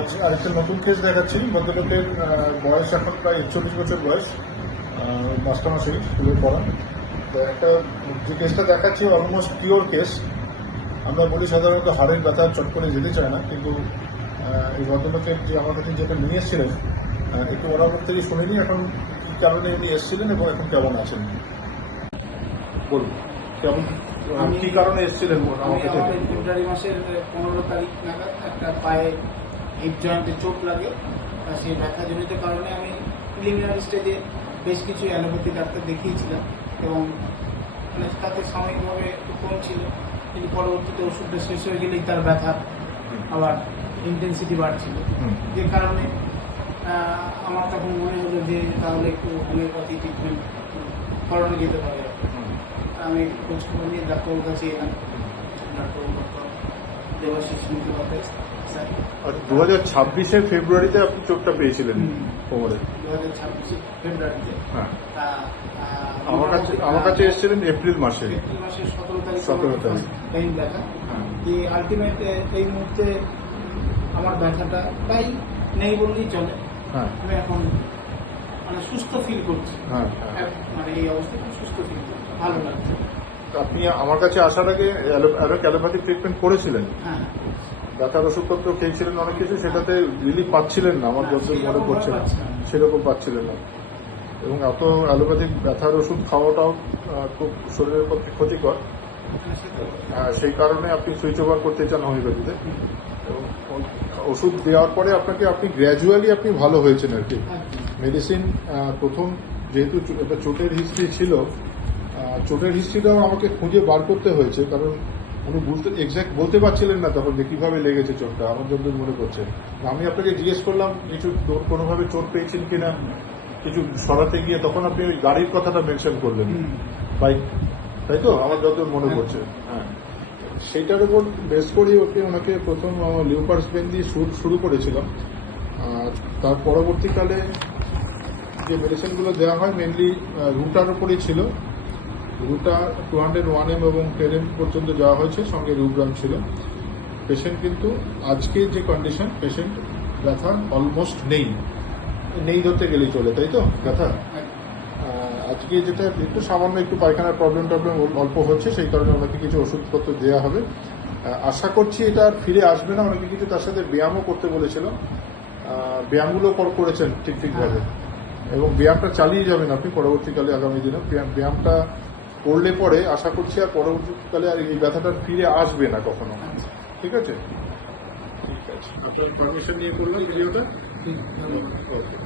আজ আরেকটা নতুন কেস দেখাচ্ছি। ভদ্রলোকের বয়স এখন প্রায় 41 বছর বয়স, মাস্টারমশাই স্কুলে পড়ান। তো একটা যে কেসটা দেখাচ্ছি অলমোস্ট পিওর কেস। আমরা বলি সাধারণত হাড়ের ব্যথা চট করে যেতে চায় না, কিন্তু এই ভদ্রলোকের যে আমার কাছে যেটা নিয়ে এসেছিলেন, একটু ওনার মুখ থেকে শুনিনি এখন কী কারণে উনি এসেছিলেন এবং এখন কেমন আছেন বলুন। কেমন কী কারণে এসেছিলেন আমার কাছে? ফেব্রুয়ারি মাসের 15 তারিখ নাগাদ একটা পায়ে হিপ জয়েন্টে চোট লাগে। সেই ব্যথাজনিত কারণে আমি প্রিলিমিনারি স্টেজে বেশ কিছু অ্যালোপ্যাথি ডাক্তার দেখিয়েছিলাম এবং তাতে সাময়িকভাবে একটু কম ছিল, কিন্তু পরবর্তীতে ওষুধটা শেষ হয়ে গেলেই তার ব্যথা আবার ইন্টেন্সিটি বাড়ছিল, যে কারণে আমার তখন মনে হলো যে তাহলে একটু হোমিওপ্যাথি ট্রিটমেন্ট করানো যেতে পারে। আমি খোঁজ খবর নিয়ে ডাক্তারের কাছে এলাম। Doctor Debashish Mukhopadhyay sir. আর 2026-এর ফেব্রুয়ারিতে আপনি চোটটা পেয়েছিলেন কোমরে? 2026 ফেব্রুয়ারিতে। হ্যাঁ, আমার কাছে এসেছিলেন এপ্রিল মাসের 17 তারিখ। পেইন ব্যথা, যে আলটিমেট এই মুহূর্তে আমার ব্যথাটা তাই নেই বললেই চলে। হ্যাঁ, আমি এখন মানে সুস্থ ফিল করছি। হ্যাঁ, মানে এই অবস্থায় সুস্থ ফিল করছি, ভালো লাগছে। আপনি আমার কাছে আসার আগে অ্যালোপ্যাথিক ট্রিটমেন্ট করেছিলেন, হ্যাঁ, ব্যথার ওষুধপত্র খেয়েছিলেন অনেক কিছু, সেটাতে রিলিফ পাচ্ছিলেন না আমার যতদূর মনে পড়ছে না, সেরকম পাচ্ছিলেন না। এবং এত অ্যালোপ্যাথিক ব্যথার ওষুধ খাওয়াটাও খুব শরীরের পক্ষে ক্ষতিকর। সেই কারণে আপনি সুইচ ওভার করতে চান হোমিওপ্যাথিতে, এবং ওষুধ দেওয়ার পরে আপনি গ্র্যাজুয়ালি আপনি ভালো হয়েছেন আর কি। মেডিসিন প্রথম যেহেতু একটা চোটের হিস্ট্রি ছিল, চোটের হিস্ট্রিটাও আমাকে খুঁজে বার করতে হয়েছে, কারণ উনি এক্স্যাক্ট বলতে পারছিলেন না তখন যে কীভাবে লেগেছে চোটটা, আমার যতদূর মনে পড়ছে। আমি আপনাকে জিজ্ঞেস করলাম কিছু কোনোভাবে চোট পেয়েছেন কিনা কিছু সরাতে গিয়ে, তখন আপনি ওই গাড়ির কথাটা মেনশন করলেন, বাইক, তাই তো? আমার যতদূর মনে পড়ছে। হ্যাঁ, সেইটার উপর বেস করেই ওনাকে প্রথম লিউপার্স পেন দিয়ে শুরু করেছিলাম। তার পরবর্তীকালে যে মেডিসিনগুলো দেওয়া হয় মেনলি রুটার উপরেই ছিল। রুটা 201 এবং 10 পর্যন্ত যাওয়া হয়েছে, সঙ্গে রুব্রাম ছিল। পেশেন্ট কিন্তু আজকে যে কন্ডিশন, পেশেন্ট ব্যথা অলমোস্ট নেই ধরতে গেলেই চলে, তাই তো? ব্যথা আজকে যেটা একটু সামান্য একটু পায়খানার প্রবলেম অল্প হচ্ছে, সেই কারণে ওনাকে কিছু ওষুধপত্র দেওয়া হবে। আশা করছি এটা আর ফিরে আসবে না। অনেকে কিছু তার সাথে ব্যায়ামও করতে বলেছিল, ব্যায়ামগুলো করেছেন ঠিকভাবে, এবং ব্যায়ামটা চালিয়ে যাবেন আপনি পরবর্তীকালে আগামী দিনে। ব্যায়ামটা করলে পরে আশা করছি আর পরবর্তীকালে আর এই ব্যথাটা ফিরে আসবে না কখনো। ঠিক আছে, ঠিক আছে, আপনার পারমিশন নিয়ে করলাম ভিডিওটা। ওকে।